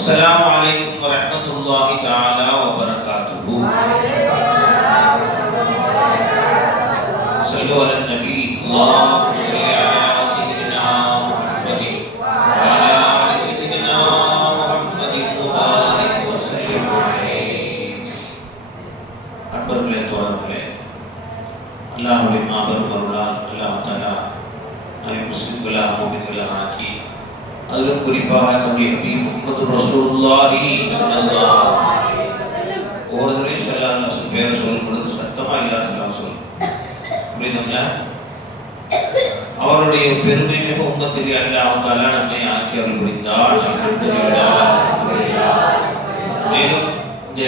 السلام عليكم ورحمة الله تعالى وبركاته. صلوا على النبي. اللهم صل على سيدنا محمد وعلى آل سيدنا محمد وبارك وسلم عليه. அன்பர்களே, தோழர்களே, அல்லாஹ்வுடைய மாபெரும் அருளால் அல்லாஹ் தஆலா நம்மை முஸ்லிம்களாக முஃமின்களாக ஆக்கி, அதிலும் குறிப்பாக தன்னுடைய ஹபீப் முஹம்மது ரசூலுல்லாஹி ஸல்லல்லாஹு அலைஹி வஸல்லம் ஒருவரே ஸல்லல்லாஹு அலைஹி வஸல்லம் பேரை சொல்லும் பொழுது சத்தமா இல்லாத சொல் புரியுதுங்களா? அவருடைய பெருமை மிக உம்மத்தில் அல்லாஹ் தஆலா நம்மை ஆக்கி அருள் புரிந்தார். அல்ஹம்துலில்லாஹ். மேலும் இந்த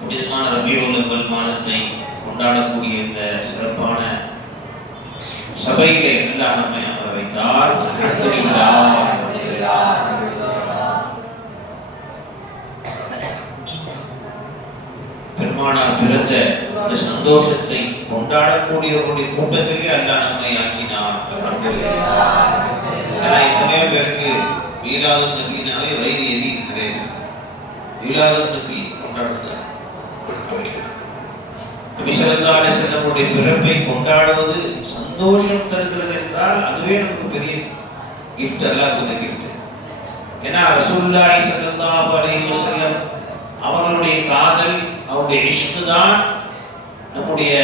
புனிதமான ரபியுல் அவ்வல் மாதத்தை கொண்டாடக்கூடிய இந்த சிறப்பான சபையிலே அல்லாஹ் நம்மை அமர வைத்தார். அல்ஹம்துலில்லாஹ். பெருமானார் பிறந்த இந்த சந்தோஷத்தை கொண்டாடக்கூடியவர்களுடைய கூட்டத்திலே அல்லாஹ் நம்மை ஆக்கினார். எத்தனையோ பேருக்கு மீலாது நபினாவே வயிறு எரி கிடையாது. மீலாது நபி கொண்டாடுறது நபி ஸல்லல்லாஹு அலைஹி வஸல்லம் பிறப்பை கொண்டாடுவது சந்தோஷம் தருகிறது என்றால் அதுவே நமக்கு பெரிய gift, அல்லாஹ் கொடுத்த gift. ஏன்னா ரசூலுல்லாஹி ஸல்லல்லாஹு அலைஹி வஸல்லம் அவர்களுடைய காதல், அவருடைய இஷ்க் தான் நம்முடைய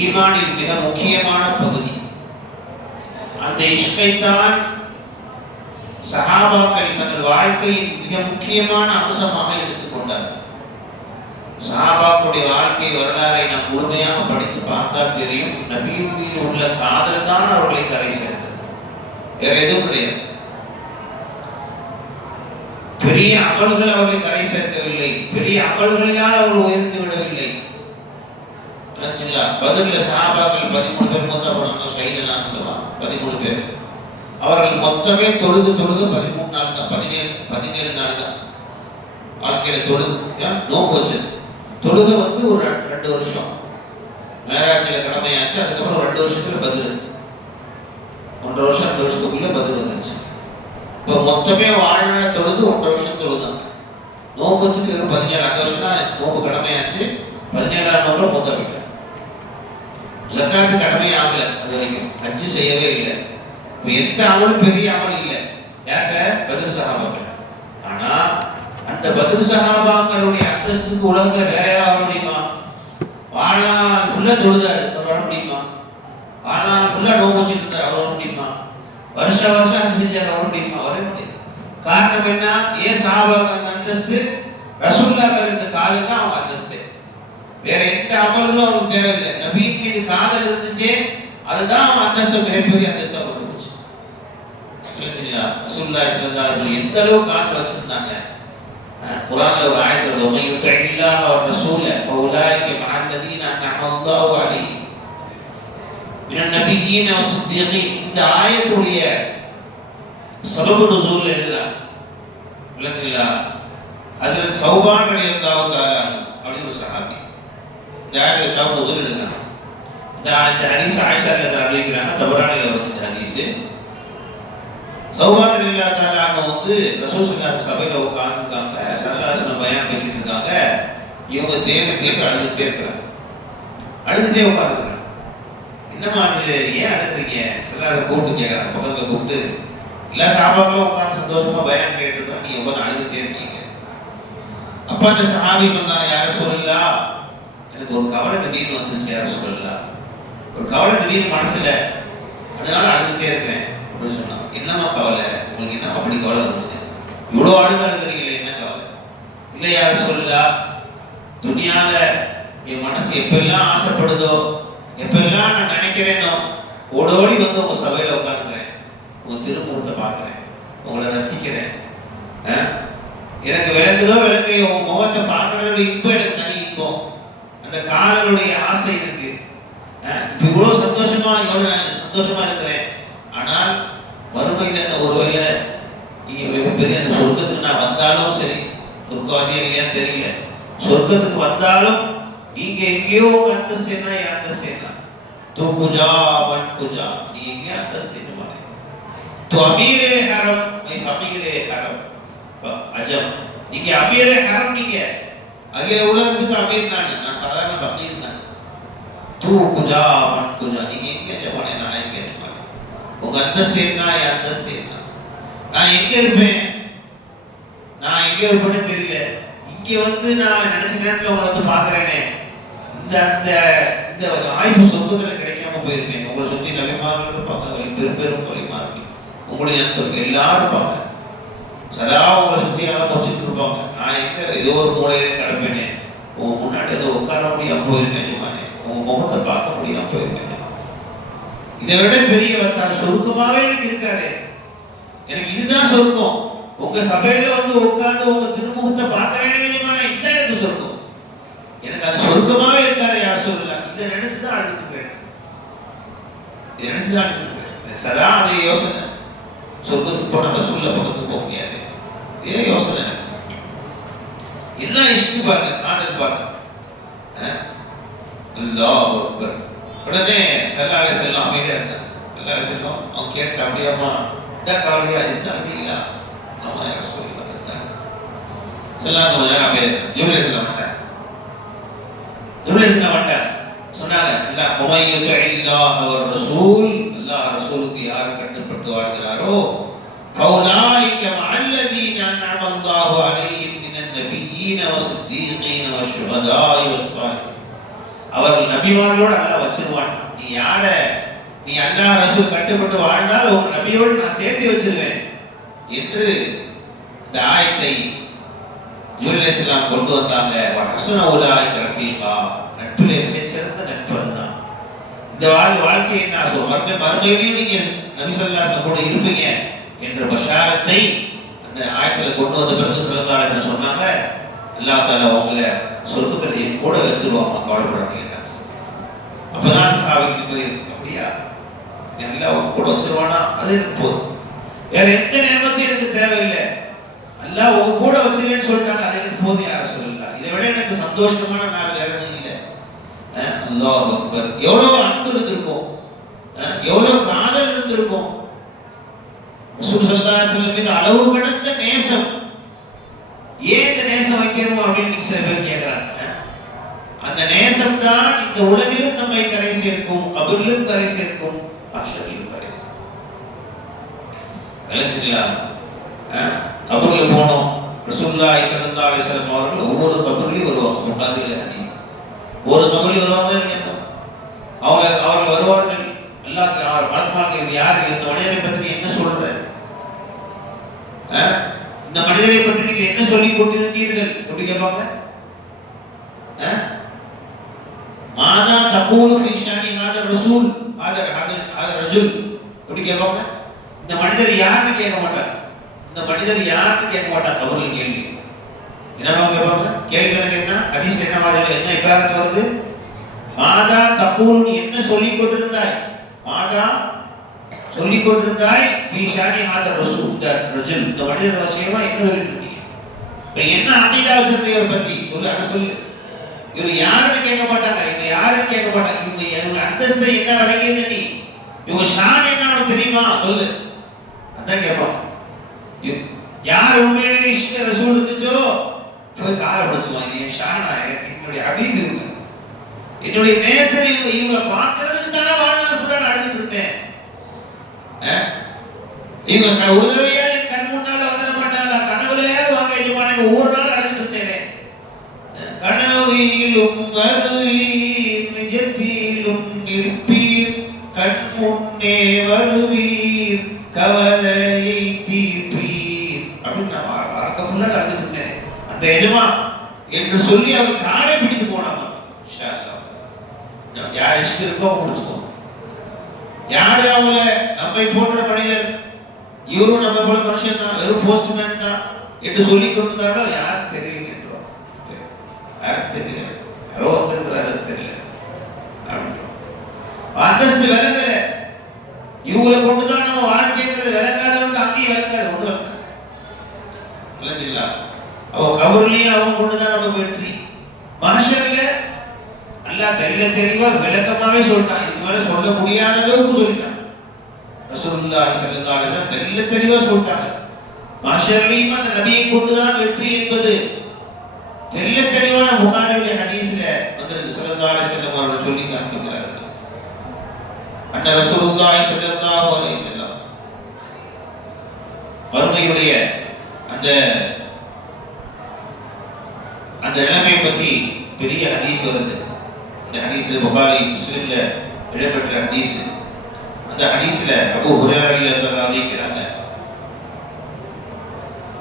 ஈமானின் மிக முக்கியமான பகுதி. அந்த இஷ்கை தான் சஹாபாக்கள் தங்கள் வாழ்க்கையின் மிக முக்கியமான அம்சமாக எடுத்துக்கொண்டார். சஹாபாக்களுடைய வாழ்க்கை வரலாறை நாம் முழுமையாக படித்து பார்த்தால் தெரியும், நபியின் மீது உள்ள காதல் தான் அவர்களை கரை சேர்த்தது, வேற எதுவும் கிடையாது. பெரிய அமல்கள் அவர்களை கரை சேர்க்கவில்லை, பெரிய அமல்களினால் அவர்கள் உயர்ந்து விடவில்லை. பதில சஹாபாக்கள் 13 பேர் மொத்தம் 13 பேர். அவர்கள் மொத்தமே தொழுது 13 நாள் தான், 17 நாள் தான் வாழ்க்கையில தொழுது. நோம்பு வச்சு தொழுது ஒரு 2 வருஷம் மேராஜில கடமையாச்சு. அதுக்கப்புறம் 2 வருஷத்துல பதில், 1.5 வருஷம் 2 வருஷத்துக்குள்ள பதில் வந்துருச்சு. இப்போ மொத்தமே வாழ்நாள் தொழுது 1.5 வருஷம் தொழுதாங்க. நோம்பு வச்சுட்டு வெறும் 17 அந்த வருஷம் தான் நோம்பு கடமையாச்சு. 17ஆம் நோம்புல மொத்தம் இல்லை. ஜக்காத்து கடமை ஆகல, அது வரைக்கும் ஹஜ்ஜு செய்யவே இல்லை. இப்போ எந்த அமலும் பெரிய அமல் இல்லை. யாக்க பத்ர் சஹாபாக்கள். ஆனா அந்த பத்ர் சஹாபாக்களுடைய அந்தஸ்துக்கு உலகத்துல வேற யாராவது வர முடியுமா? வாழ்நாள் ஃபுல்லா தொழுதாரு, அவர் வர முடியுமா? வாழ்நாள் ஃபுல்லா நோம்பு வச்சுட்டு இருந்தார், அவர் வர முடியுமா? வருஷம் செஞ்சார், வர முடியுமா? வர முடியாது. காரணம் என்ன? ஏன் சஹாபாக்கள் அந்த அந்தஸ்து? ரசூலுல்லாஹ் இருந்த காலம் தான் அவங்க அந்தஸ்து. வேற எந்த அமலும் அவங்களுக்கு தேவையில்லை. நபியின் மீது காதல் இருந்துச்சு, அதுதான் அவங்க அந்தஸ்து மிகப்பெரிய அந்தஸ்து அவங்களுக்கு இருந்துச்சு. ரசூலுல்லாஹி ஸல்லல்லாஹு அலைஹி வஸல்லம் எந்த அளவு காதல் வச்சிருந்தாங்க. குர்ஆன்ல ஒரு ஆயத்து வருது, "வமன் யுத்திஇல்லாஹ வ ரசூல ஃபஉலாயிக மஅல்லதீன அன்அம அல்லாஹு அலைஹிம் மினன் நபிய்யீன வஸ்ஸித்தீகீன்." இந்த ஆயத்துடைய சபபு நுஸூல் எழுதுறாங்க. இல்லைங்களா? ஹஜ்ரத் சௌபான் ரலியல்லாஹு தஆலா அப்படி ஒரு சஹாபி இந்த ஆயத்தை சபபு நுஸூல் எழுதுறாங்க. இந்த ஹதீஸ் ஆயிஷா ரலியல்லாஹு அறிவிக்கிறாங்க, தபரானில வருது இந்த ஹதீஸ். சௌபான் ரலியல்லாஹு தஆலா ரசூல் ஸல்லல்லாஹு சபையில உட்கார்ந்துருக்காங்க, ஸல்லல்லாஹு அலைஹி வஸல்லம் பயான் பேசிட்டு இருக்காங்க. இவங்க தேம்பி அழுதுட்டே இருக்கிறாங்க, அழுதுட்டே உட்கார்ந்துருக்காங்க. என்னமா அது, ஏன் அழுகுறீங்க? ஸல்லல்லாஹு கூப்பிட்டு கேட்கறாங்க, பக்கத்துல கூப்பிட்டு. எல்லா சஹாபாக்களும் உட்கார்ந்து சந்தோஷமா பயான் கேட்டு தான் நீங்க உட்கார்ந்து அழுதுட்டே இருக்கீங்க. அப்ப அந்த சஹாபி சொன்னாங்க, யார சொல்லலாம், எனக்கு ஒரு கவலை திடீர்னு வந்துருச்சு, யார சொல்லலாம், ஒரு கவலை திடீர்னு மனசுல, அதனால அழுதுட்டே இருக்கிறேன் அப்படின்னு சொன்னாங்க. என்னமா கவலை உங்களுக்கு, என்ன அப்படி கவலை வந்துச்சு, இவ்வளவு அழுகிறீங்களே, என்ன கவலை? இல்லை யார சொல்லலாம், துனியால என் மனசு எப்பெல்லாம் ஆசைப்படுதோ, எப்பெல்லாம் நான் நினைக்கிறேனோ, ஓடோடி வந்து உங்க சபையில உட்காந்துக்கிறேன், உங்க திருமுகத்தை பார்க்கிறேன், உங்களை ரசிக்கிறேன். எனக்கு விளக்குதோ விளக்கையோ உங்க முகத்தை பார்க்கறதோட இன்பம் எனக்கு தனி இன்பம். அந்த காதலுடைய ஆசை இருக்கு. இவ்வளவு சந்தோஷமா சந்தோஷமா இருக்கிறேன். ஆனால் மறுமையில ஒருவேளை நீங்க மிகப்பெரிய அந்த சொர்க்கத்துக்கு நான் வந்தாலும் சரி, சொர்க்கவாதியா இல்லையான்னு தெரியல, சொர்க்கத்துக்கு வந்தாலும் நீங்க எங்கேயோ உங்க அந்தஸ்து என்ன, என் அந்தஸ்து என்ன, தூ குஜா மன் குஜா, நீ எங்க அந்தஸ்து என்ன, तो अमीर हरम मैं फकीर हरम அஜம். நீங்க அமீரே ஹரம், நீங்க அகில உலகத்துக்கு அமீர் நான் சாதாரண பக்கீர் தான். தூ குஜா மன் குஜா, நீங்க எங்க எஜமானே, நான் எங்க எஜமானே, உங்க அந்தஸ்து என்ன, என் அந்தஸ்து என்ன, நான் எங்க இருப்பேன், நான் எங்க இருப்பேன்னு தெரியல. இங்க வந்து நான் நினைச்ச நேரத்துல உங்களை வந்து பாக்குறேனே, இந்த அந்த இந்த ஆய்வு சொந்தத்துல கிடைக்காம போயிருப்பேன். உங்களை சுத்தி நபிமார்கள் இருப்பாங்க, பெரும் வழிமார்கள், உங்களுடைய நண்பர்கள் எல்லாரும் இருப்பாங்க, சதா உங்களை சுத்தி யாரும் வச்சுட்டு இருப்பாங்க. நான் எங்க ஏதோ ஒரு மூலையில கிடப்பேனே, உங்க முன்னாடி ஏதோ உட்கார முடியாம போயிருக்கேன் ஜமானே, உங்க முகத்தை பார்க்க முடியாம போயிருக்கேன். இதை விட பெரிய சொருக்கமாவே எனக்கு இருக்காது. எனக்கு இதுதான் சொருக்கம். உங்க சபையில வந்து உட்கார்ந்து உங்க திருமுகத்தை பார்க்கறேனே ஜமானே, இதுதான் எனக்கு சொருக்கம். எனக்கு அது சொருக்கமாவே இருக்காது. யார் சொல்லல, இதை நினைச்சுதான் அழுதுட்டு இருக்கிறேன். இதை நினைச்சுதான் அழுதுட்டு இருக்கிறேன். சதா அதை யோசனை. சொர்க்கத்துக்கு போன ரசூலுல்லாஹ் பக்கத்துக்கு போக முடியாது. இதே யோசனை. என்ன இஷ்கு பாருங்க, காதல் பாருங்க. அல்லாஹ் அக்பர். உடனே ஸல்லல்லாஹு அலைஹி வஸல்லம் அமைதியா இருந்தாங்க. ஸல்லல்லாஹு அலைஹி வஸல்லம் அவங்க கேட்ட, அப்படியாம்மா இதான் கவலையா, இதுதான் இல்லையா? ஆமா யா ரசூலுல்லாஹ், இதுதான். ஸல்லல்லாஹு அலைஹி வஸல்லம் அமைதியா. ஜிப்ரீல் அலைஹிஸ்ஸலாம் வந்தாங்க. ஜிப்ரீல் அலைஹிஸ்ஸலாம் வந்தாங்க. சொன்னாங்க, இல்ல உமையுது இல்லாஹ் வ ரசூல், அல்லாஹ் ரசூலுக்கு யார் கட்டுப்பட்டு வாழ்கிறாரோ, ஃபௌலாயிக மஅல்லதீன அன்அம அல்லாஹு அலைஹிம் மினன் நபிய்யீன வஸ்ஸித்தீகீன வஷ்ஷுஹதாஇ வஸ்ஸாலிஹீன், அவர்கள் நபிமார்களோடு அல்லாஹ் வச்சிருவான். நீ அல்லாஹ் ரசூல் கட்டுப்பட்டு வாழ்ந்தால் உங்க நபியோடு நான் சேர்த்து வச்சிருவேன் என்று இந்த ஆயத்தை ஜிப்ரீல் அலைஹிஸ்ஸலாம் கொண்டு வந்தாங்க. வஹஸன உலாயிக ரஃபீகா, நட்பிலே மிகச் சிறந்த நட்பு அதுதான். இந்த வாழ்க்கையை நான் மறுமையிலையும் நீங்க நபி ஸல்லல்லாஹு அலைஹி வஸல்லம் கூட இருப்பீங்க என்ற பஷாரத்தை அந்த ஆயத்துல கொண்டு வந்த பிறகு ஸல்லல்லாஹு அலைஹி வஸல்லம் சொன்னாங்க, அல்லாஹ் தஆலா உங்களை சொர்க்கத்திலே கூட வச்சிருவாங்க, கவலைப்படாதீங்க. அப்பதான் சஹாபிக்கு நிம்மதி இருந்துச்சு. அப்படியா, அல்லாஹ் கூட வச்சிருவானா, அது எனக்கு போதும், வேற எந்த நியமத்தையும் எனக்கு தேவையில்லை, அல்லாஹ் உங்க கூட வச்சிருவேன்னு சொல்லிட்டாங்க, அது எனக்கு போதும் யார சொல்லலாம். இதை விட எனக்கு சந்தோஷமான நாள் வேற எதுவும் இல்லை. அல்லாஹ் அக்பர். எவ்வளவு அன்பு இருந்திருக்கும், எவ்வளவு காதல் இருந்திருக்கும். ரசூல் ஸல்லல்லாஹு அலைஹி வஸல்லம் மீது அளவு கடந்த நேசம். ஏன் இந்த நேசம் வைக்கணும் அப்படின்னு சில பேர் கேட்கிறாங்க. அந்த நேசம் தான் இந்த உலகிலும் நம்மை கரை சேர்க்கும், கபரிலும் கரை சேர்க்கும், மஹ்ஷரிலும் கரை சேர்க்கும். கபர்ல போனோம், ரசூலுல்லாஹி ஸல்லல்லாஹு அலைஹி வஸல்லம் அவர்கள் ஒவ்வொரு கபர்லயும் வருவாங்க. புகாரில ஹதீஸ், ஒரு கபர்ல வருவாங்க இல்லையா, அவர்கள் வருவார்கள். அல்லாஹ் மலக்குமார்கள் யார் இந்த மனிதரை பற்றி நீ என்ன சொல்ற, இந்த மனிதரை பற்றி நீங்க என்ன சொல்லி கொண்டிருந்தீர்கள் அப்படி கேட்பாங்க. மாதா தகூலு ஃபீ ஷானி ஹாதா ரசூல் ஹாதா ரஜுல் அப்படி கேட்பாங்க. இந்த மனிதர் யாருன்னு கேட்க மாட்டாங்க. இந்த மனிதர் யாருன்னு கேட்க மாட்டாங்க. கபர்ல கேள்வி என்னவா கேட்பாங்க. கேள்வி கணக்கு என்ன, ஹதீஸ் என்ன மாதிரி என்ன இபாரத் வருது, மாதா தகூலு, நீ என்ன சொல்லிக் கொண்டிருந்தாய், மாதா சொல்லிக் கொண்டிருந்தாய், ஃபீ ஷானி ஹாதா ரசூல் ரஜுல், இந்த மனிதர் விஷயமா என்ன சொல்லிட்டு இருக்கீங்க, இப்ப என்ன அகீதா விஷயத்தை பத்தி சொல்லு, அதை சொல்லு. இவங்க யாருன்னு கேட்க மாட்டாங்க. இவங்க யாருன்னு கேட்க மாட்டாங்க. இவங்க அந்தஸ்தை என்ன வழங்கியது, நீ இவங்க ஷான் என்ன உனக்கு தெரியுமா சொல்லு, அதான் கேட்பாங்க. யார் உண்மையிலே இஷ்ட ரசூல் இருந்துச்சோ போய் காலை பிடிச்சுவாங்க. இது என் ஷானா, என்னுடைய ஹபீப், இவங்க என்னுடைய நேசர், இவங்களை பார்க்கறதுக்கு தானே வாழ்நாள் ஃபுல்லா நான் அழுதுட்டு இருந்தேன். இவங்க ஒரு தடவையா என் கண் முன்னால வந்துட மாட்டாங்க, கனவுலையாவது வாங்க எஜமானே, ஒவ்வொரு நாள் அழுதுட்டு இருந்தேனே. கனவிலும் வருவீர், நிஜத்திலும் நிற்பீர், கண் முன்னே வருவீர், கவலையை தீர்ப்பீர் அப்படின்னு நான் வாழ்க்கை ஃபுல்லா அழுதுட்டு இருந்தேன். அந்த எஜமான் என்று சொல்லி அவர் காலை பிடித்து போனாங்க. யார் இஷ்டம் இருக்கோ முடிச்சுக்கோங்க. யாரு அவங்கள நம்மை போன்ற மனிதர், இவரும் நம்ம போல மனுஷன் தான், வெறும் போஸ்ட்மேன் தான் என்று சொல்லிக் கொண்டிருந்தார்கள். யாரும் தெரியல என்றோம், யாரும் தெரியல, யாரோ ஒருத்தருக்கிறாரு தெரியல அப்படின்னு அந்தஸ்து விளங்கல. இவங்களை கொண்டுதான் நம்ம வாழ்க்கைங்கிறது விளங்காதவங்க அங்கேயும் விளங்காது, ஒன்று விளங்காது. விளங்குங்களா? அவ கபர்லயும் அவங்க கொண்டுதான் நமக்கு வெற்றி. மஹ்ஷர்ல அல்லாஹ் தெளிவா விளக்கமாவே சொல்லிட்டான். இது மேல சொல்ல முடியாத அளவுக்கு சொல்லிட்டான். ரசூலுல்லாஹி ஸல்லல்லாஹு அலைஹி வஸல்லம் தெளிவா சொல்லிட்டாங்க. மஹ்ஷர்லயும் அந்த நபியை கொண்டுதான் வெற்றி என்பது தெல்ல தெளிவான புகாரியுடைய ஹதீஸ்ல வந்திருக்கு. ஸல்லல்லாஹு அலைஹி வஸல்லம் அவர்கள் சொல்லி காண்பிக்கிறார்கள். அன்ன ரசூலுல்லாஹி ஸல்லல்லாஹு அலைஹி வஸல்லம் மறுமையுடைய அந்த அந்த நிலைமையை பற்றி பெரிய ஹதீஸ் வருது. இந்த ஹதீஸ்ல புகாரி முஸ்லிம்ல இடம்பெற்ற ஹதீஸ். அந்த ஹதீஸ்ல அபூ ஹுரைரா ரலியல்லாஹு அன்ஹு அறிவிக்கிறாங்க.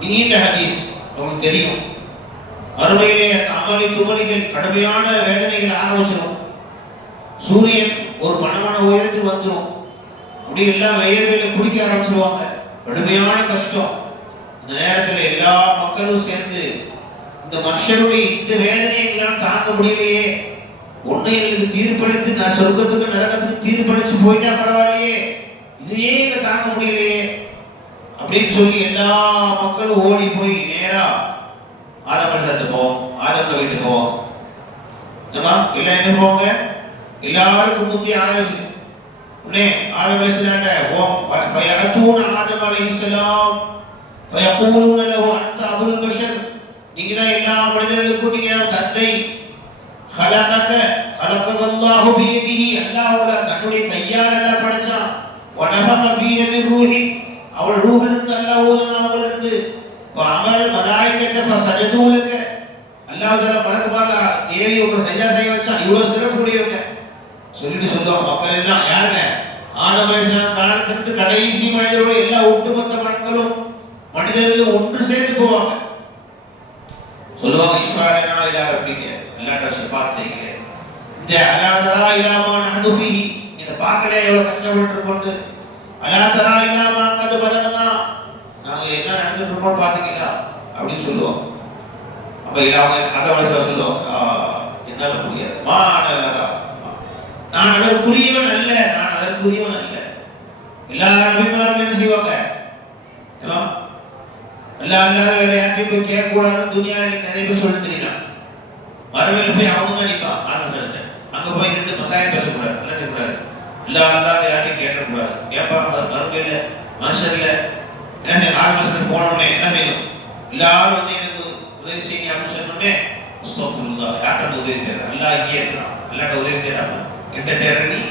நீண்ட ஹதீஸ், உங்களுக்கு தெரியும். மறுமையிலே அந்த அமளி துமளிகள் கடுமையான வேதனைகள் ஆரம்பிச்சிடும். சூரியன் ஒரு பணமான உயரத்துக்கு வந்துடும். முடியெல்லாம் வெயில குடிக்க ஆரம்பிச்சிருவாங்க. கடுமையான கஷ்டம். இந்த நேரத்தில் எல்லா மக்களும் சேர்ந்து இந்த மனுஷனுடைய இந்த வேதனையை எல்லாம் தாங்க முடியலையே, ஒண்ணு எங்களுக்கு தீர்ப்பளித்து நான் சொர்க்கத்துக்கு நரகத்துக்கு தீர்ப்பளிச்சு போயிட்டா பரவாயில்லையே, இதையே எங்க தாங்க முடியலையே அப்படின்னு சொல்லி எல்லா மக்களும் ஓடி போய் நேரா ஆதம் போவோம். ஆதம் வீட்டு போவோம். எல்லாம் எங்க போவாங்க? எல்லாருக்கும் முந்தி ஆதம் உடனே ஆதம் அலைஹிஸ்ஸலாம்ட்ட போவோம். ஃபயஅதூன ஆதம் அலைஹிஸ்ஸலாம் ஃபயகூலுன லஹு அன்த அபுல் பஷர், நீங்க தான் எல்லா மனிதர்களுக்கும் நீங்க தந்தை. خلقك بيده, அல்லாஹ் தன்னுடைய கையால் அல்லாஹ் படைச்சான். ونفخ فيه من روحه, அவள் ரூஹிலிருந்து அல்லாஹ் ஊதுனா அவளிருந்து. وأمر الملائكة فسجدوا لك, அல்லாஹ் தஆலா மலக்குமார்ல ஏவி உங்க சஜதா செய்ய வச்சான். இவ்வளவு சிறப்புடையவங்க சொல்லிட்டு சொல்லுவாங்க மக்கள் எல்லாம். யாருங்க? ஆதம் அலைஹிஸ்ஸலாம் காலத்திலிருந்து கடைசி மனிதரோட எல்லா ஒட்டுமொத்த மக்களும் மனிதர்கள் ஒன்று சேர்ந்து போவாங்க. சொல்லுவாங்க இஸ்ராயலனா இலா ரப்பிக, அல்லாஹ்ட்ட ஷஃபாத் செய்யுங்க. இந்த அலா தரா இலா மா நஹ்னு ஃபீஹி, இத பார்க்கல எவ்வளவு கஷ்டப்பட்டு இருக்கோம். அலா தரா இலா மா கத் பலகனா, நாங்க என்ன நடந்துட்டு இருக்கோம் பாத்தீங்களா அப்படின்னு சொல்லுவோம். அப்ப இலாம அதவளை சொல்லுவோம், என்னால முடியாது, மா அனலஹா, நான் அதற்குரியவன் அல்ல, நான் அதற்குரியவன் அல்ல. எல்லா நபிமாரும் என்ன செய்வாங்க? அல்லாஹ் வேற யார்ட்டையும் போய் கேட்க கூடாதுன்னு துனியால நிறைய பேர் சொல்லிட்டு தெரியும். மறுமையில் போய் அவங்க தான் நிற்பான் ஆரம்பிச்சு. அங்க போய் நின்று மசாயம் பேசக்கூடாது, எல்லாம் செய்யக்கூடாது. அல்லாஹ் யார்ட்டையும் கேட்கக்கூடாது. கேட்பாங்க மறுமையில மனுஷர்ல என்ன ஆரம்பிச்சு போனோடனே என்ன செய்யணும்? எல்லாரும் வந்து எனக்கு உதவி செய்யுங்க அப்படின்னு சொன்னோடனே அஸ்தக்ஃபிருல்லாஹ், யார்கிட்ட உதவி தேவை? அல்லாஹ் இங்கே இருக்கிறான், அல்லாஹ்ட்ட உதவி தேடாம என்கிட்ட தேடுற நீ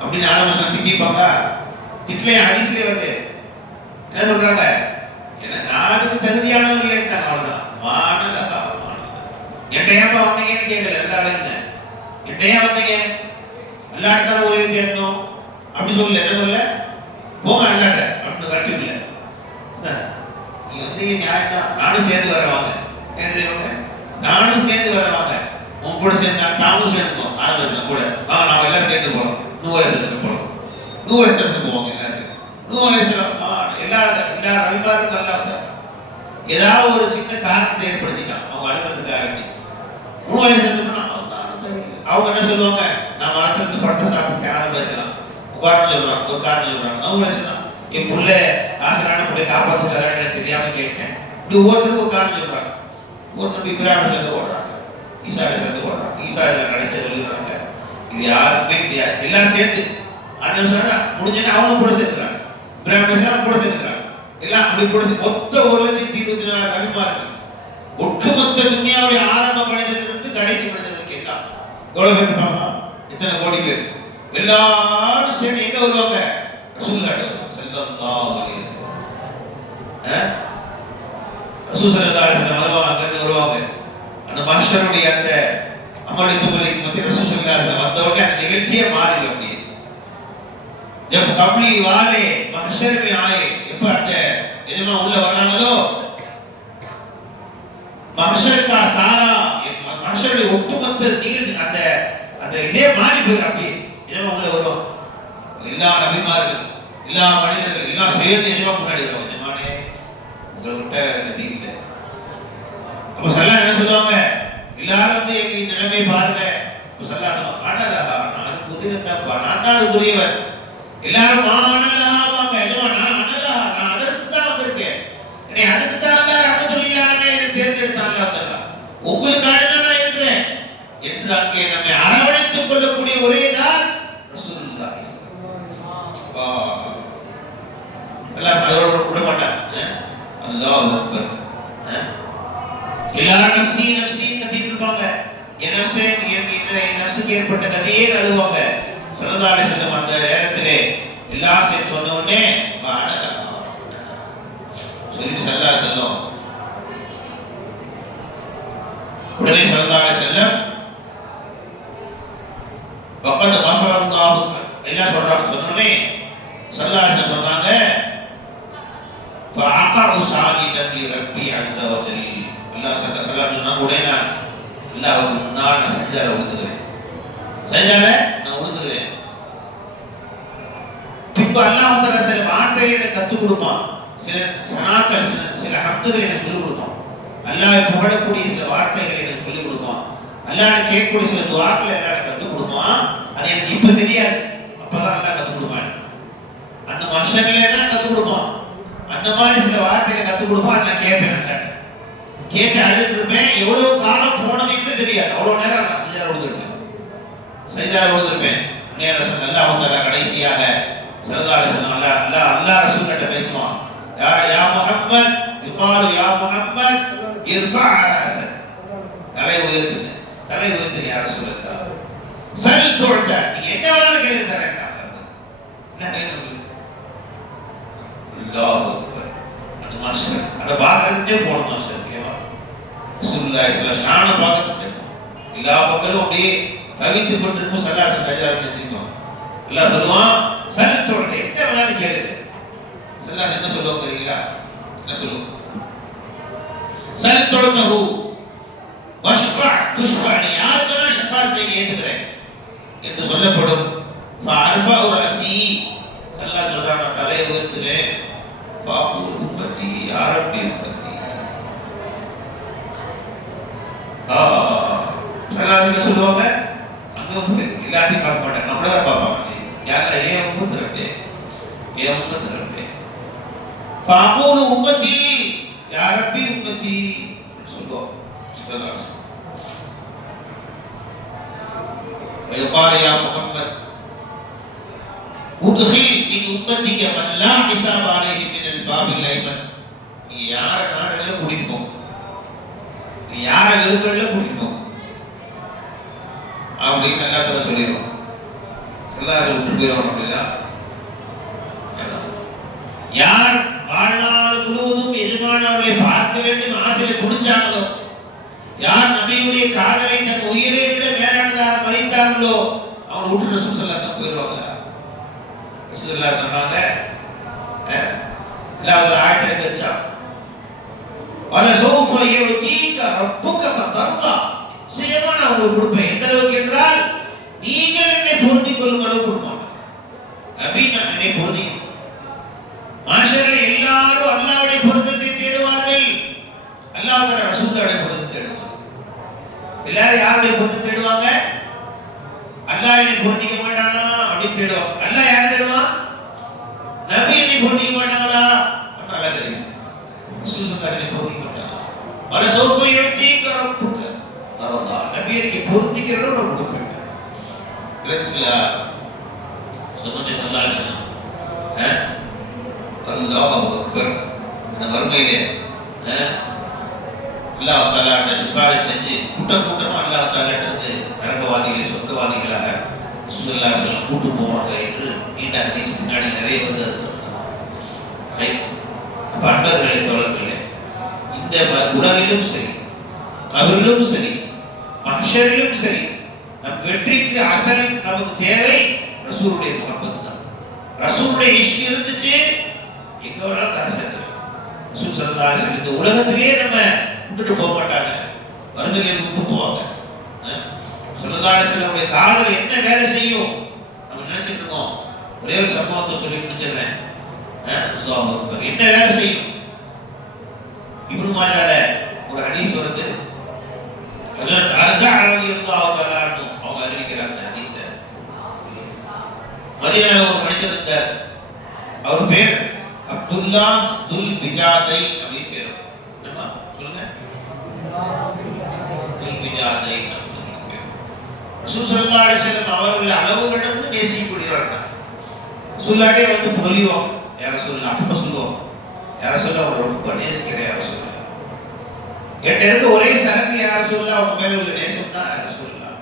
அப்படின்னு ஆரம்பிச்சு திட்டிப்பாங்க. திட்டலையே ஹதீஸ்லயே வருது. என்ன சொல்றாங்க? நான் அதுக்கு தகுதியானவங்க இல்லைன்ட்டாங்க. அவ்வளவுதான். மானலகா, என்கிட்ட ஏன்பா வந்தீங்கன்னு கேட்கல. ரெண்டாளுங்க என்கிட்ட ஏன் வந்தீங்க? அல்லாஹ்ட்ட உதவி தேடணும் அப்படி சொல்லல. என்ன சொல்ல? போங்க அல்லாஹ்ட்ட அப்படின்னு கட்டி இல்லை. நீ வந்து நியாயம் தான், நானும் சேர்ந்து வரவாங்க, நானும் சேர்ந்து வரவாங்க, உன் கூட சேர்ந்து நாமும் சேர்ந்துப்போம். ஆரம்பிச்சு கூட நாம எல்லாம் சேர்ந்து போறோம். 100 சேர்ந்து போறோம், 100 சேர்ந்து போவாங்க. எல்லாத்துக்கும் 100 எல்லா ரவிமாருக்கும் அல்லாஹ் ஏதாவது ஒரு சின்ன காரணத்தை ஏற்படுத்திட்டான் அவங்க அழுகிறதுக்காக வேண்டி. 3 சேர்ந்து அவங்க என்ன சொல்லுவாங்க? நான் மரத்திலிருந்து படத்தை சாப்பிட்டேன், அதை பேசலாம். உட்கார்ந்து சொல்றாங்க, ஒரு காரணம் சொல்றாங்க. அவங்க பேசலாம், என் புள்ள ஆசரான பிள்ளை காப்பாற்றுறாரு தெரியாம கேட்டேன். இப்படி ஒவ்வொருத்தருக்கும் ஒரு காரணம் சொல்றாங்க. ஒரு நபி இப்ராஹிம் சேர்ந்து ஓடுறாங்க, ஈசாவை சேர்ந்து ஓடுறாங்க, ஈசாவை கடைசியை சொல்லிடுறாங்க. இது யாருக்குமே தெரியாது. எல்லாம் சேர்த்து அந்த முடிஞ்சோன்னா அவங்க கூட சேர்த்துக்கிறாங்க, இப்ராஹிம் பேசுறாங்க கூட சேர்த்துக்கிறாங்க. எல்லாம் அப்படி கூட மொத்த 1,24,000 நபிமார்கள், ஒட்டுமொத்த துன்யாவுடைய ஆரம்ப மனிதனிலிருந்து கடைசி மனிதனுக்கு எல்லாம் எவ்வளவு பேர் இருப்பாங்க? எத்தனை கோடி பேர்? எல்லாரும் சேர்ந்து எங்க வருவாங்க? ரசூலுல்லாஹி ஸல்லல்லாஹு அலைஹி வஸல்லம். ரசூல் ஸல்லல்லாஹு அலைஹி வஸல்லம் வருவாங்க. அந்த மஹ்ஷருடைய அந்த அமளி துமளிக்கு மத்திய ரசூல் ஸல்லல்லாஹு அலைஹி வஸல்லம் வந்த உடனே அந்த நிகழ்ச்சியே மாறிடும். அப்படியே जब कबली वाले महशर में आए, எப்ப அந்த எஜமா உள்ள வராங்களோ மஹ்ஷர் का सारा மஹ்ஷருடைய ஒட்டுமொத்த நிகழ்ச்சி அந்த அந்த இதே மாறி போயிடும். அப்படியே எஜமா உள்ள வரும். எல்லா நபிமார்கள், எல்லா மனிதர்கள் எல்லாம் சேர்ந்து எஜமா முன்னாடி வருவாங்க. எஜமானே உங்களை விட்ட கதி இல்லை. அப்ப சல்லா என்ன சொல்லுவாங்க? எல்லாரும் வந்து எங்க நிலைமை பாருங்க. அப்ப சல்லா ஆனலஹா, நான் அதுக்கு உரியவன்ப்பா, நான் தான் அதுக்கு உரியவன். எல்லாரும் ஆனலஹாவாங்க. எஜமா நான் அனலஹா, நான் அதற்கு தான் வந்திருக்கேன், என்னை அதுக்கு தான் அல்லாஹ் ரஹ்மத்துல்லாஹி என்னை தேர்ந்தெடுத்தான். அல்லாஹ் உங்களுக்காக தான் நான் இருக்கிறேன் என்று அங்கே நம்மை அரவணைத்துக் கொள்ளக்கூடிய ஒரே தான் ரசூலுல்லாஹி ஸல்லல்லாஹு அலைஹி வஸல்லம். அல்லாஹ் அதோட விட மாட்டாங்க. அல்லாஹ் அக்பர். எல்லாரும் நஃப்ஸி நஃப்ஸி கத்திட்டு இருப்பாங்க. என் நஃப்ஸுக்கு ஏற்பட்ட கதையே அழுவாங்க. ஸல்லல்லாஹு அலைஹி வஸல்லம் அந்த நேரத்திலே எல்லாரும் சேர்ந்து சொன்ன உடனே சொல்லிட்டு ஸல்லல்லாஹு அலைஹி வஸல்லம் உடனே ஸல்லல்லாஹு அலைஹி வஸல்லம் வகத் கஃபர அல்லாஹ் என்ன சொல்றாங்க சொன்னோனே ஸல்லல்லாஹு அலைஹி வஸல்லம் சொன்னாங்க ஃபஅகஉ சாஜிதன் லிரப்பி அஸ்ஸ வஜல். அல்லாஹ் ஸல்லல்லாஹு அலைஹி வஸல்லம் உடனே நான் அல்லாஹ்வுக்கு முன்னால் நான் சஜ்ஜால விழுந்துறேன். சஜ்ஜால நான் விழுந்துறேன். இப்ப அல்லாஹ் தஆலா சில வார்த்தைகளை கற்றுக் கொடுப்பான். சில சனாக்கள் சில ஹப்துகளை எனக்கு சொல்லிக் கொடுப்பான். அல்லாஹ்வை புகழக்கூடிய சில வார்த்தைகளை எனக்கு சொல்லிக் கொடுப்பான். அல்லாஹ்வை கேட்கக்கூடிய சில துஆக்களை அல்லாஹ் கற்றுக் கொடுப்பான். அது எனக்கு இப்ப தெரியாது. அப்பதான் அல்லாஹ் கற்றுக் கொடுப்பான். அந்த மனுஷங்களே தான் கற்றுக் கொடுப்பான். அந்த மாதிரி சில வார்த்தைகளை கற்றுக் கொடுப்பான். அதை நான் கேட்பேன். அல்லாஹ் கேட்டு அழுது இருப்பேன். எவ்வளவு காலம் போனதுன்னு தெரியாது. அவ்வளவு நேரம் நான் சஜ்ஜால விழுந்திருப்பேன். சஜ்ஜால விழுந்திருப்பேன். அல்லாஹ் தஆலா கடைசியாக ஸல்லல்லாஹு அலைஹி வஸல்லம் அல்லாஹ் ரசூல் கிட்ட பேசுவான். யா முஹம்மத் யுகாலு யா முஹம்மத் இர்ஃபா ரஅஸக். தலை உயர்த்து யா ரசூலல்லாஹ். சல் துஅத. நீங்க என்ன வேணாலும் கேளுங்க தரேன். என்ன வேணும்? அல்லாஹ் அக்பர். அந்த மாஸ்டர் அத பாக்குறதுக்கே போணும் மாஸ்டர். கேவா ரசூலுல்லாஹி ஸல்லல்லாஹு அலைஹி வஸல்லம் பார்த்துட்டு எல்லா பக்கமும் அப்படியே தவித்துக் கொண்டிருக்கும். ஸல்லல்லாஹு சஜ்ஜால நிறுத்திக்கும். அல்லாஹ் சொல்லுவான் சல் துஅத. என்ன வேணாலும் கேளுங்க. ஸல்லல்லாஹு என்ன சொல்லுவாங்க தெரியுங்களா? என்ன சொல்லுவாங்க? சல் துஅதஹு வஷ்ஃபா துஷ்ஃபா. நீ யாருக்கு வேணா ஷஃபா செய்ய ஏத்துக்கிறேன் என்று சொல்லப்படும். ஃபஅர்ஃபஉ ரஸி. ஸல்லல்லாஹு சொல்றாங்க தலையை உயர்த்துவேன். பாபுல் உம்மத்தி யா ரப்பி உம்மத்தி. ஸல்லல்லாஹு என்ன சொல்லுவாங்க? அங்க வந்து எல்லாத்தையும் பார்க்க மாட்டாங்க. நம்மள தான் பார்ப்பாங்க. யாரா ஏன் உம்மத்து ரப்பே, ஏன் உம்மத்து ரப்பே. பாபுல் உம்மத்தி யா ரப்பி உம்மத்தி சொல்லுவோம். ஸல்லல்லாஹு ويقال يا محمد ادخل من امتك من لا حساب عليه من الباب الايمن. நீ யார நாடல கூட்டிட்டு போ, நீ யார விருப்பல கூட்டிட்டு போ அப்படின்னு அல்லாஹ் தஆலா சொல்லிடுவான். ஸல்லல்லாஹு விட்டு போயிடுவான். அப்படியா? யார் வாழ்நாள் முழுவதும் எஜமானவர்களை பார்க்க வேண்டும் ஆசையை துடிச்சாங்களோ, யார் நபியுடைய காதலை தன் உயிரை விட மேலானதாக மதித்தார்களோ அவன் விட்டு ரசூல் ஸல்லல்லாஹு அலைஹி வஸல்லம் போயிடுவாங்க. ரசூலுல்லாஹ் சொன்னாங்க, ஒரு ஆயத்தை வச்சான். வல சௌஃப யுதீக ரப்புக ஃபதர்தா. நிச்சயமா நான் உங்களுக்கு கொடுப்பேன். எந்த அளவுக்கு என்றால் நீங்கள் என்னை பொருந்திக் கொள்ளும் அளவுக்கு கொடுப்பாங்க. நபி நான் என்னை பொருந்திக்கும். மனுஷர்கள் எல்லாரும் அல்லாஹ்வுடைய பொருத்தத்தை தேடுவார்கள். அல்லாஹ் தஆலா ரசூலுடைய பொருத்தத்தை தேடுவாங்க. எல்லாரும் யாருடைய பொருத்தத்தை தேடுவாங்க? அல்லாஹ் என்னை பொருந்திக்க மாட்டானா அப்படின்னு தேடுவாங்க. அல்லாஹ் யாரை தேடுவான்? நபி என்னை பொருந்திக்க மாட்டாங்களா? நல்லா தெரியும். ரசூல் என்னை பொருந்திக்க மாட்டாங்க. வல சௌஃப யுதீக ரப்புக ஃபதர்தா. நபி என்னை பொருந்திக்கிறவரை நான் கொடுப்பேன். இல்லைங்களா? சொன்னதே ஸல்லல்லாஹு அலைஹி வஸல்லம். அல்லாஹ் அக்பர். அந்த வறுமையிலே அல்லாஹ் தஆலா சிபாரிஷ் செஞ்சு கூட்டமா அல்லாஹ் தஆலா இருந்து நரகவாதிகளை சொர்க்கவாதிகளாக ஸல்லல்லாஹு அலைஹி வஸல்லம் கூட்டு போவாங்க என்று நீண்ட ஹதீஸ் முன்னாடி நிறைய வந்து அன்பர்களே தோழர்களே, இந்த உலகிலும் சரி கபரிலும் சரி மஹ்ஷரிலும் சரி நம் வெற்றிக்கு அசல் நமக்கு தேவை ரசூலுடைய முஹப்பத் தான். ரசூலுடைய இஷ்க் இருந்துச்சு எங்க வேணாலும் கரை சேர்த்துக்கலாம். ரசூல் ஸல்லல்லாஹு அலைஹி வஸல்லம் இந்த உலகத்திலேயே நம்ம விட்டுட்டு போக மாட்டாங்க. வறுமையிலே விட்டு போவாங்க. ஸல்லல்லாஹு அலைஹி வஸல்லம் காதல் என்ன வேலை செய்யும் நம்ம நினைச்சிட்டு இருக்கோம். ஒரே ஒரு சம்பவத்தை சொல்லி முடிச்சிடுறேன். என்ன வேலை செய்யும்? இப்னு மாஜால ஒரு ஹதீஸ் வருது. ஹஜ்ரத் அர்கா ரலியல்லாஹு தஆலா அன்ஹு அவங்க அறிவிக்கிறாங்க ஹதீஸ. மதீனால ஒரு மனிதர் இருந்தார். அவர் பேர் அப்துல்லா துல் பிஜாதை அப்படி பேர். என்னமா சொல்லுங்க? துல் பிஜாதை அப்படி பேர். ரசூல் ஸல்லல்லாஹு அலைஹி வஸல்லம் அவர்கள் அளவு கடந்து நேசிக்கக்கூடியவர்கள். ரசூலுல்லாஹே வந்து புகழ்வோம். யா ரசூலுல்லாஹ் அப்ப சொல்லுவோம். யார சொல்ல அவங்க ரொம்ப நேசிக்கிறேன் யார சொல்ல. என்கிட்ட இருக்க ஒரே சரக்கு யார சொல்ல அவங்க மேல உள்ள நேசம் தான் யார சொல்லலாம்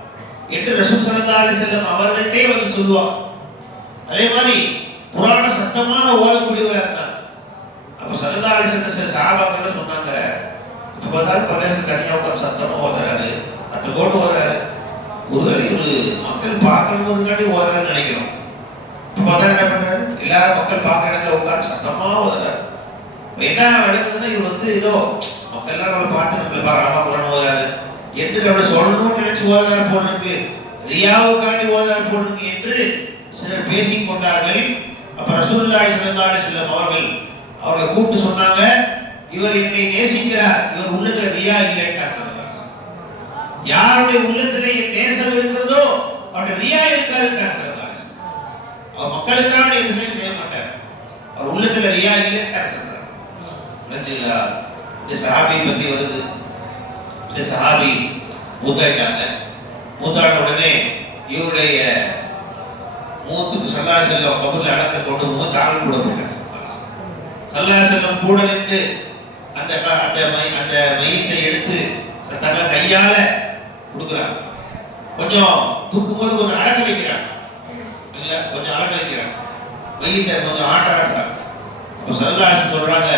என்று ரசூல் ஸல்லல்லாஹு அலைஹி வஸல்லம் அவர்கள்ட்டே வந்து சொல்லுவாங்க. அதே மாதிரி புராண சத்தமாக ஓதக்கூடியவராக இருந்தாங்க. அப்ப ஸல்லல்லாஹு அலைஹி வஸல்லம் சில சஹாபாக்கள் சொன்னாங்க, இப்ப பார்த்தாலும் பள்ளியில் தனியாக உட்காந்து சத்தமாக ஓதுறாரு, அந்த போட்டு ஓதுறாரு, ஒருவேளை ஒரு மக்கள் பார்க்கணுங்கிறதுக்காண்டி ஓதுறாருன்னு நினைக்கிறோம். இப்ப பார்த்தா என்ன பண்றாரு, எல்லாரும் மக்கள் பார்க்க இடத்துல உட்காந்து சத்தமா ஓதுறாரு. என்ன நடக்குதுன்னா இவர் வந்து ஏதோ மக்கள் எல்லாம் நம்மளை பார்த்து நம்மளை பாராம குரான் ஓதுறாரு என்று நம்மளை சொல்லணும்னு நினைச்சு ஓதுறாரு போட்டிருக்கு, ரியாவுக்காண்டி ஓதுறாரு போட்டிருக்கு என்று சிலர் பேசிக் கொண்டார்கள். அப்ப ரசூலுல்லாஹி ஸல்லல்லாஹு அலைஹி வஸல்லம் அவர்களை கூப்பிட்டு சொன்னாங்க, இவர் என்னை நேசிக்கிறார், இவர் உள்ளத்துல ரியா இல்லைன்றாங்க. யாருடைய உள்ளத்துல என் நேசம் இருக்கிறதோ அவருடைய ரியா இருக்காதுன்றார் ஸல்லல்லாஹு அலைஹி வஸல்லம். அவர் மக்களுக்காக எந்த செயல் செய்ய மாட்டார், அவர் உள்ளத்துல ரியா இல்லைன்றார் சொல்றார். இந்த சஹாபி பத்தி வருது. இந்த சஹாபி மூத்தாயிட்டாங்க. மூத்தான உடனே இவருடைய மூத்துக்கு ஸல்லல்லாஹு அலைஹி வஸல்லம் கபூர்ல அடக்க கொண்டு போய் தாவல் கூட போட்டாங்க. ஸல்லல்லாஹு அலைஹி வஸல்லம் கூட நின்று அந்த மையத்தை எடுத்து தங்கள் கையால கொடுக்குறாங்க. கொஞ்சம் தூக்கும் போது கொஞ்சம் அடக்கழிக்கிறாங்க, கொஞ்சம் அடக்கழிக்கிறாங்க, மையத்தை கொஞ்சம் ஆட்டுறாங்க. அப்ப ஸல்லல்லாஹு அலைஹி வஸல்லம் சொல்றாங்க,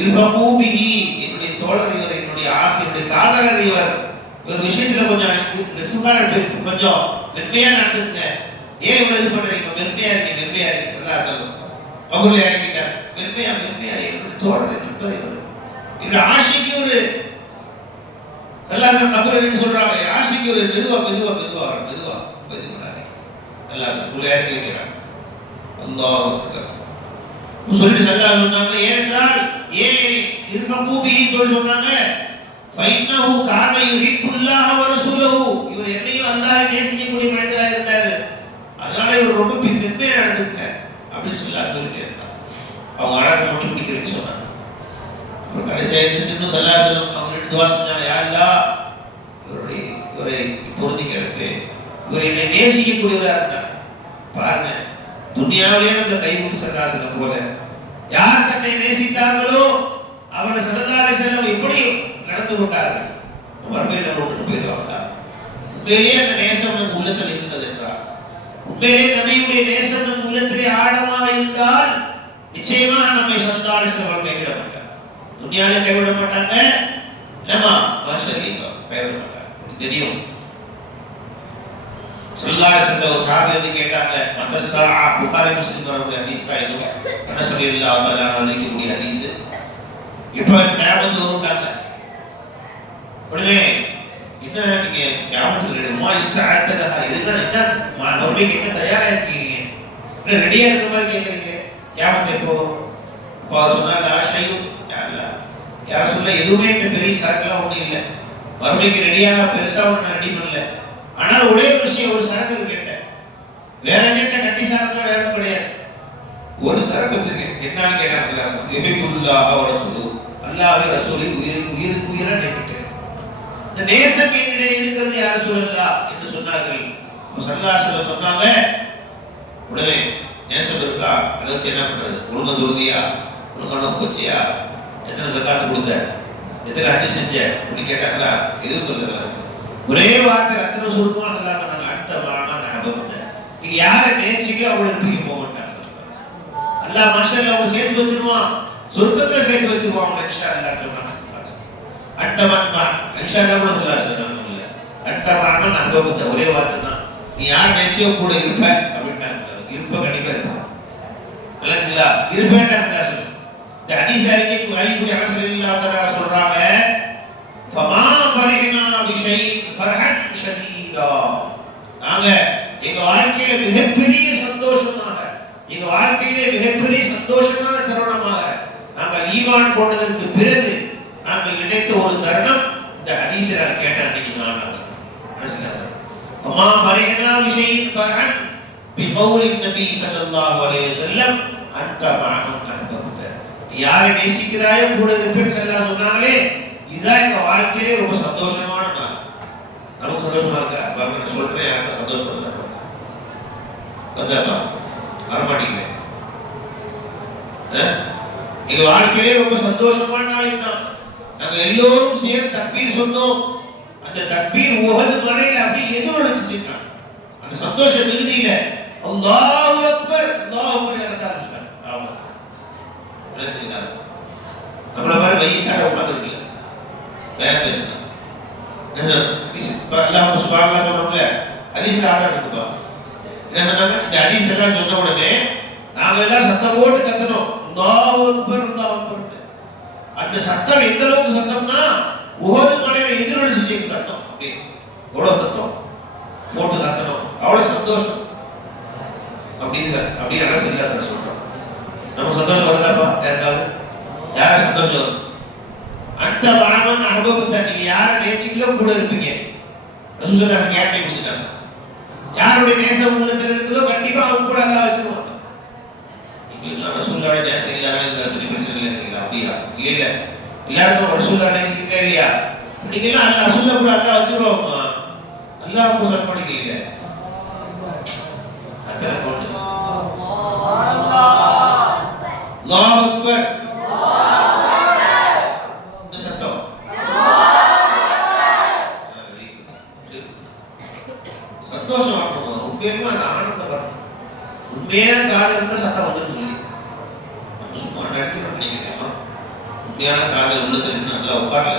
இல்ஃபகு பிஹி, என்னுடைய தோழர் இவர், என்னுடைய ஆசி, என்னுடைய காதலர் இவர், இவர் விஷயத்துல கொஞ்சம் கொஞ்சம் மென்மையா நடந்துங்க. ஏன் இவ்வளவு இது பண்றீங்க, மென்மையா இருக்கீங்க, மென்மையா இருக்கீங்க. ஸல்லல்லாஹு அலைஹி வஸல்லம் கபூர்ல இறங்கிட்டார். மென்மையா என்னுடைய தோழர், என்னுடைய ஆஷிக்கு ஒரு எல்லாரும் கபூர் சொல்றாங்க, ஆஷிக்கு ஒரு மெதுவா மெதுவா மெதுவா மெதுவா மெதுவாக எல்லாம் உள்ள இறங்கி வைக்கிறாங்க. அல்லாஹ் அக்பர் சொல்லிட்டு ஸல்லல்லாஹு சொன்னாங்க, ஏனென்றால் ஏன் இல்ஃபகு பிஹி சொன்னாங்க, ஃபைன்னஹு கான யுஹிப்புல்லாஹ வ ரசூலஹு, இவர் என்னையும் அல்லாஹ்வை நேசிக்கக்கூடிய மனிதராக இருந்தார், அதனால இவர் ரொம்ப மென்மையா நடந்துங்க அப்படின்னு சொல்லிட்டு அவங்க அடக்க மட்டும் பிடிக்கிறேன்னு சொன்னாங்க. அப்புறம் கடைசியாக இருந்துச்சுன்னு ஸல்லல்லாஹு அலைஹி வஸல்லம் அவங்க துவா செஞ்சாங்க, யா அல்லாஹ் இவரை பொருந்திக்கிறப்பே இவர் என்னை நேசிக்கக்கூடியவராக இருந்தாங்க. பாருங்க, துனியாவிலேயே நம்ம கைவிட்டு ஸல்லல்லாஹு அலைஹி வஸல்லம் போல யார் தன்னை நேசித்தார்களோ அவர்கள் ஸல்லல்லாஹு அலைஹி வஸல்லம் எப்படி நடந்து கொண்டார்கள், மறுமையில் நம்ம விட்டு போயிடுவாங்க. உண்மையிலேயே அந்த நேசம் நம் உள்ளத்தில் இருந்தது என்றால், உண்மையிலே நபியுடைய நேசம் நம் உள்ளத்திலே ஆழமாக இருந்தால் நிச்சயமாக நம்மை ஸல்லல்லாஹு அலைஹி வஸல்லம் கைவிட மாட்டாங்க, துனியாவிலே கைவிட மாட்டாங்க, நம்ம மஹ்ஷரிலே கைவிட மாட்டாங்க. தெரியும் ஸல்லல்லாஹு அலைஹி வஸல்லம் ஒரு சஹாபி வந்து கேட்டாங்க, மத்தஸா புகாரி முஸ்லிம் வரக்கூடிய ஹதீஸ் தான் இது, அனஸ் ரலியல்லாஹு தஆலா அன்ஹு ஹதீஸ். இப்போ கியாமத் வரும்டாங்க. உடனே என்ன நீங்க கியாமத்துக்கு ரெடிமா இஸ்தஅத்தலஹா, இதுக்கு என்ன மறுமைக்கு என்ன தயாரா இருக்கீங்க, என்ன ரெடியா இருக்க மாதிரி கேக்குறீங்களே, கியாமத் எப்போ? அப்ப சொன்னாங்க, ஆஷையு யார சொல்ல எதுவுமே பெரிய சரக்குலாம் ஒண்ணும் இல்லை, மறுமைக்கு ரெடியாக பெருசா ஒண்ணு ரெடி பண்ணல. ஆனால் ஒரே ஒரு விஷயம், ஒரு சரக்கு கேட்டேன், வேற கேட்ட கட்டி சரக்குலாம் வேற கிடையாது, ஒரு சரக்கு வச்சிருக்கேன். என்னன்னு கேட்டாங்க, யுஹிப்புல்லாஹ வ ரசூலுஹு, அல்லாஹ்வை ரசூலை உயிருக்கு உயிரா நேசிக்கிறேன். இந்த நேசம் என்னிடையே இருக்கிறது யார சொல்லலாம் என்று சொன்னார்கள். ஸல்லல்லாஹு அலைஹி வஸல்லம் சொன்னாங்க, உடனே நேசம் இருக்கா, அதை வச்சு என்ன பண்றது, ஒழுங்கா தொழுதியா, ஒழுங்கான போச்சியா, எத்தனை ஜகாத் கொடுத்த, எத்தனை ஹஜ் செஞ்ச அப்படின்னு கேட்டாங்களா, எதுவும் சொல்லல. ஒரே வார்த்தை ரத்தின சுருக்கமா நல்லா நாங்க அடுத்த வாரம் அனுபவித்தேன். நீங்க யாரை நேசிக்கோ அவங்களை தூக்கி போக மாட்டாங்க. அல்லாஹ் மாஷாஅல்லாஹ் அவங்க சேர்த்து வச்சிருவான், சொர்க்கத்துல சேர்த்து வச்சிருவான் அவங்க இன்ஷா அல்லாஹ் சொன்னாங்க. அட்டமன்மா இன்ஷா அல்லாஹ் கூட சொல்லாரு இல்ல, அட்டமன்மா அனுபவித்த ஒரே வார்த்தை தான், நீ யார் நேசியோ கூட இருப்ப அப்படின்ட்டாங்க. இருப்ப கண்டிப்பா இருப்ப, நல்லா இருப்பேன்டாங்க. இந்த ஹதீஸ் அறிக்கைக்கு வழிபடி அனஸ் ரலியல்லாஹு தஆலா சொல்றாங்க, ஃபமா ஃபரிஹ்னா பிஷைஇன் ஃபர்ஹன் ஷதீதா, நாங்க எங்க வாழ்க்கையில மிகப்பெரிய சந்தோஷமாக, எங்க வாழ்க்கையிலே மிகப்பெரிய சந்தோஷமான தருணமாக நாங்கள் ஈமான் கொண்டதற்கு பிறகு நாங்கள் நினைத்த ஒரு தருணம் இந்த ஹதீஸை நான் கேட்ட அன்னைக்கு தான். ஃபமா ஃபரிஹ்னா பிஷைஇன் ஃபர்ஹன் பிகௌலி நபி ஸல்லல்லாஹு அலைஹி வஸல்லம் அன்த மஅஹும் அஹ்பப்த, யாரை நேசிக்கிறாயோ கூட இருப்பேன்னு ஸல்லல்லாஹு சொன்னாங்களே, இதுதான் எங்க வாழ்க்கையிலே ரொம்ப சந்தோஷமான நாள். நமக்கு சந்தோஷமா இருக்கா? பாபா நான் சொல்றேன், யாருக்கும் சந்தோஷப்படல வந்தாப்பா வரமாட்டீங்க. எங்க வாழ்க்கையிலே ரொம்ப சந்தோஷமான நாள் தான். நாங்க எல்லோரும் சேர்ந்து தக்பீர் சொன்னோம். அந்த தக்பீர் உஹது மலையில அப்படியே எதிரொலிச்சுட்டாங்க. அந்த சந்தோஷ மிகுதியில அல்லாஹு அக்பர் அல்லாஹு அக்பர் கத்த ஆரம்பிச்சாங்க. ஆமா நினைச்சீங்க நம்மள மாதிரி வைத்தார உட்கார்ந்துருக்கீங்க பயான் பேசுறாங்க. அல்லாஹ் சுப்ஹானஹு சொல்றோம்ல ஹதீஸ்ல ஆதாரம் இருக்குப்பா. என்ன சொன்னாங்க? இந்த ஹதீஸ் எல்லாம் சொன்ன உடனே நாங்க எல்லாம் சத்தம் போட்டு கத்தணும் அல்லாஹு அக்பர் அல்லாஹு அக்பர். அந்த சத்தம் எந்த அளவுக்கு சத்தம்னா உஹது மலையில எதிரொலிச்சு சத்தம். அப்படி எவ்வளவு சத்தம் போட்டு கத்தணும், அவ்வளவு சந்தோஷம். அப்படின்னு அரசு இல்லாத சொல்றோம். நமக்கு சந்தோஷம் வருதாப்பா? யாருக்காவது யார சந்தோஷம் வரும்? அந்த வாமன் அனுபவத்தை நீங்க யார நேசிக்கலோ கூட இருப்பீங்க. ரசூலுல்லாஹ் கேரண்டி கொடுத்துட்டாங்க. யாருடைய நேசம் உள்ளத்துல இருக்குதோ கண்டிப்பா அவங்க கூட அல்லாஹ் வச்சிருவாங்க. நீங்க ரசூலுல்லாஹ் நேசம் இல்லாத பிரச்சனை இல்லை. அப்படியா? இல்ல எல்லாருக்கும் ரசூலுல்லாஹ் நேசிக்கிறீங்க இல்லையா? நீங்கெல்லாம் அல்லாஹ் ரசூலுல்லாஹ் கூட அல்லாஹ் வச்சிருவாங்க. அல்லாஹ்வுக்கு சல்மானிக்க இல்ல. அத்தனை போட்டு அல்லாஹ் அக்பர் இந்த சத்தம் சந்தோஷம் வரணும். உண்மையுமே அந்த ஆனந்தம் வரணும். உண்மையான காதல் இருந்தா சத்தம் வந்து சொல்லி சும்மா நடத்தினோம் நினைக்கிறேன். உண்மையான காதல் உள்ளத்துல இன்னும் நல்லா உட்காரல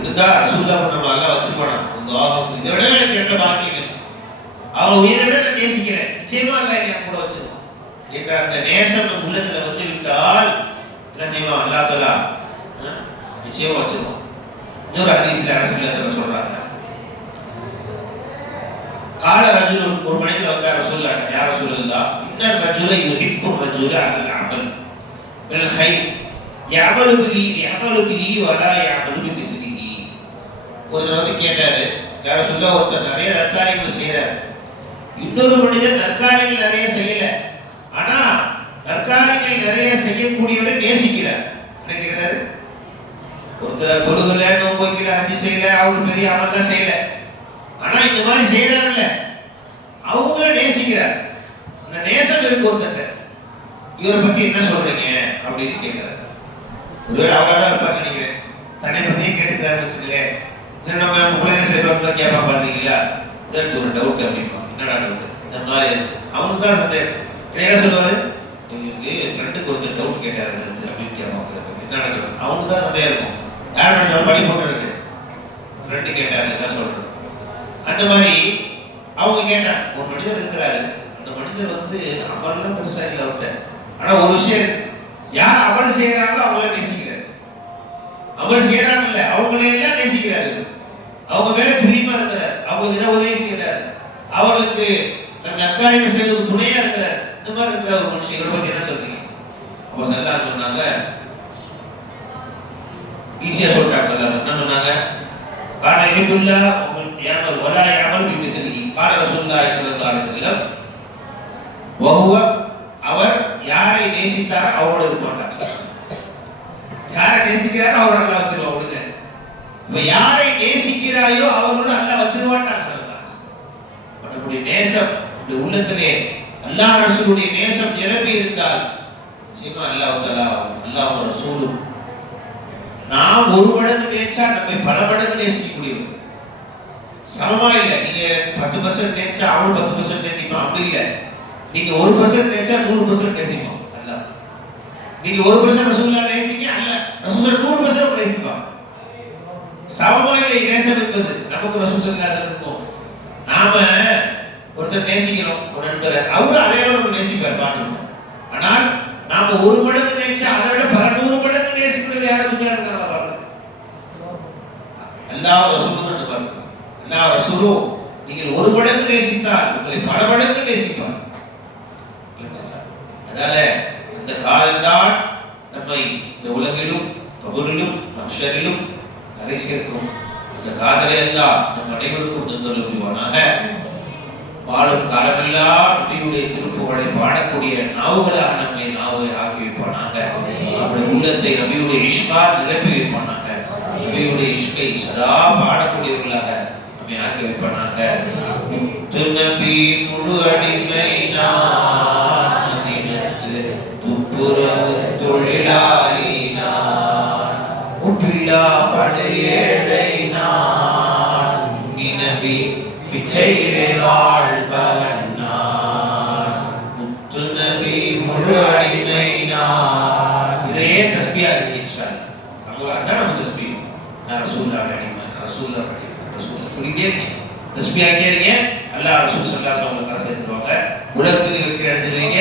இருந்தா ரசூலுல்லாஹ் நம்ம நல்லா வச்சுருப்பானா. இதை விட எனக்கு என்ன பாக்கியம், அவன் உயிரை விட நான் நேசிக்கிறேன், நிச்சயமா அல்ல என் கூட வச்சிருவான் என்ற அந்த நேசம் நம்ம உள்ளத்துல வந்து விட்டால் என்ன செய்வான்? அல்லாஹ் தஆலா நிச்சயமா வச்சிருவான். இன்னொரு ஹதீஸ்ல ரசூலுல்லாஹ் சொல்றாங்க, கால ரஜுல், ஒரு மனிதர் வந்தார் ரசூலுல்லாஹ், யா ரசூலல்லாஹ் இன்னர் ரஜுல யுஹிப்பு ரஜுல அல் அமல் பில் கைர் யஅமலு பிஹி வலா யஅமலு பிமிஸ்லிஹி. ஒருத்தர் வந்து கேட்டாரு, யா ரசூலல்லாஹ் ஒருத்தர் நிறைய நற்காரியங்கள் செய்றார், இன்னொரு மனிதர் நற்காரியங்கள் நிறைய செய்யல, ஆனா நற்காரியங்கள் நிறைய செய்யக்கூடியவரை நேசிக்கிறார். என்ன கேட்கிறாரு? ஒருத்தர் தொழுகல, நோன்பு வைக்கல, ஹஜ் செய்யல, அவரு பெரிய அமல்லாம் செய்யல, ஆனா இந்த மாதிரி செய்யறாருல்ல அவங்கள நேசிக்கிறார். அந்த நேசம் இருக்கு ஒருத்தர். இவரை பத்தி என்ன சொல்றீங்க அப்படின்னு கேட்கிறார். ஒருவேளை அவராதான் இருப்பாரு நினைக்கிறேன். தன்னை பத்தியே கேட்டுக்கிறாரு வச்சுக்கலேன். சரி நம்ம பிள்ளைங்க செய்வாங்க கேட்பா பாத்தீங்களா, இதற்கு ஒரு டவுட் அப்படின்னா என்னடா டவுட்? இந்த மாதிரி இருக்கு. அவனுக்கு தான் சந்தேகம். என்ன சொல்லுவாரு? எங்களுக்கு ஃப்ரெண்டுக்கு ஒருத்தர் டவுட் கேட்டாரு அப்படின்னு கேட்பாங்க. என்னடா டவுட்? அவனுக்கு தான் சந்தேகம் இருக்கும். யாரும் படி போட்டுருக்கு, ஃப்ரெண்டு கேட்டாரு தான் சொல்றது. அந்த மாதிரி அவங்க கேட்டாங்க, ஒரு மனிதர் இருக்கிறாரு, அந்த மனிதர் வந்து அமல்லாம் பெருசா இல்லை அவர்கிட்ட, ஆனா ஒரு விஷயம் இருக்கு, யார் அமல் செய்யறாங்களோ அவங்கள நேசிக்கிறாரு. அமல் செய்யறாங்கல்ல அவங்களே எல்லாம் நேசிக்கிறாரு. அவங்க மேல பிரியமா இருக்கிறார், அவங்களுக்கு ஏதாவது உதவி செய்யறாரு, அவர்களுக்கு நற்காரியம் செய்வது துணையா இருக்கிறார். இந்த மாதிரி இருக்கிற ஒரு மனுஷன், இவரை பத்தி என்ன சொல்றீங்க? அப்ப சல்லல்லாஹு சொன்னாங்க, ஈஸியா சொல்லிட்டாங்க. என்ன சொன்னாங்க? கான இல்முல்லா யாமல் வலா யாமல் பிமிஸ்லிஹி. கான ரசூலுல்லாஹி ஸல்லல்லாஹு அலைஹி வஸல்லம் வஹுவ, அவர் யாரை நேசித்தாரோ அவரோட இருக்க மாட்டார். யாரை நேசிக்கிறாரோ அவர் அல்லாஹ் வச்சிருவான். விடுங்க, இப்ப யாரை நேசிக்கிறாயோ அவரோட அல்லாஹ் வச்சிருவான்டாங்க சொல்லலாம். மற்றபடி நேசம் இந்த உள்ளத்திலே அல்லாஹ் ரசூலுடைய நேசம் நிரம்பி இருந்தால் நிச்சயமா அல்லாஹ் தஆலா அல்லாஹ் ரசூலும் நாம் ஒரு மடங்கு நேச்சா நம்மை பல மடங்கு நேசிக்க முடியும். சமமா இல்ல. நீங்க 10% நேச்சா அவனும் 10% நேசிப்பான், அப்படி இல்ல. நீங்க 1% நேச்சா 100% நேசிப்பான் அல்லாஹ். நீங்க 1% ரசூலுல்லாஹ் நேசிங்க, அல்லாஹ் ரசூலுல்லாஹ் 100% நேசிப்பான். சமமா இல்லை நேசம் என்பது. நமக்கு ரசூல் ஸல்லல்லாஹு அலைஹி வஸல்லம் நாம ஒருத்தர் நேசிக்கிறோம், ஒரு நண்பரை, அவரும் அதே அளவுக்கு நேசிப்பார் பார்க்கணும். ஆனால் நாம ஒரு மடங்கு நேசிச்சா அதை விட 100 மடங்கு நேசிக்கிறது யாரும் இருக்காங்க பாருங்க. அல்லாஹ் ரசூலுல்லாஹ் பாருங்க. அல்லாஹ் ரசூலும் நீங்கள் ஒரு மடங்கு நேசித்தால் உங்களை பல மடங்கு நேசிப்பார். அதனால அந்த காதல் தான் நம்மை இந்த உலகிலும் கபரிலும் மஹ்ஷரிலும் கரை சேர்க்கும். இந்த காதலை எல்லாம் நம் அனைவருக்கும் தந்தருள் புரிவானாக. வாழும் காலமெல்லாம் நபியுடைய திருப்புகழை பாடக்கூடிய நாவுகளாக நம்மை நாவை ஆக்கி வைப்பானாக. நம்முடைய உள்ளத்தை நபியுடைய இஷ்கால் நிரப்பி வைப்பானாக. நபியுடைய இஷ்கை சதா பாடக்கூடியவர்களாக நம்மை ஆக்கி வைப்பானாக. நபி முழு அடிமை நான் துப்புர தொழில் விழாலி நான் ஒப்பில்லா படையேழை நான் நபி பிச்சை வாழ்பவன் நான் முத்து நபி முழு அடிமை நான். இதே தஸ்பியா இருக்கு இன்ஷா அல்லாஹ். நம்ம அதான் நம்ம தஸ்பீ. நான் ரசூலுல்லாஹ் அடிமை, ரசூலுல்லாஹ் அடிமை, ரசூலுல்லாஹ் சொல்லிட்டே இருக்கீங்க. தஸ்பீஹா கேளுங்க. அல்லாஹ் ரசூல் ஸல்லல்லாஹு அலைஹி வஸல்லம் கரை சேர்த்துருவாங்க. உலகத்தில் வெற்றி அடைஞ்சிருவீங்க,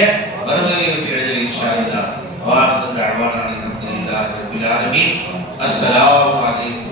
வறுமையில் வெற்றி அடைஞ்சிருவீங்க இன்ஷா அல்லாஹ். வாஹிரு தஅவானா அல்ஹம்துலில்லாஹி ரப்பில் ஆலமீன். அஸ்ஸலாமு அலைக்கும்.